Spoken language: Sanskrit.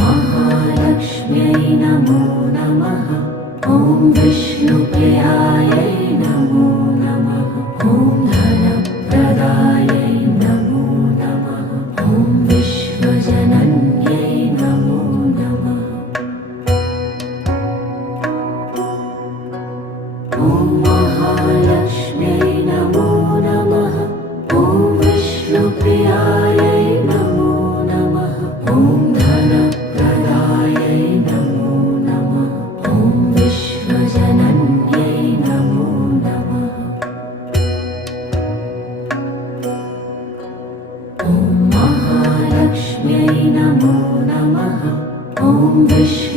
महालक्ष्म्यै नमो नमः। ॐ विष्णुप्रियायै नमो नमः। ॐ धनप्रदायै नमो नमः। ॐ विश्वजनन्यै नमो नमः। ॐ महालक्ष्म्यै नमो नमः। ॐ विष्णुप्रियायै नमो नमः। ॐ धनप्रदायै नमो नमः। ॐ विश्वजनन्यै नमो नमः। ॐ महालक्ष्म्यै नमो नमः। ॐ विष्णु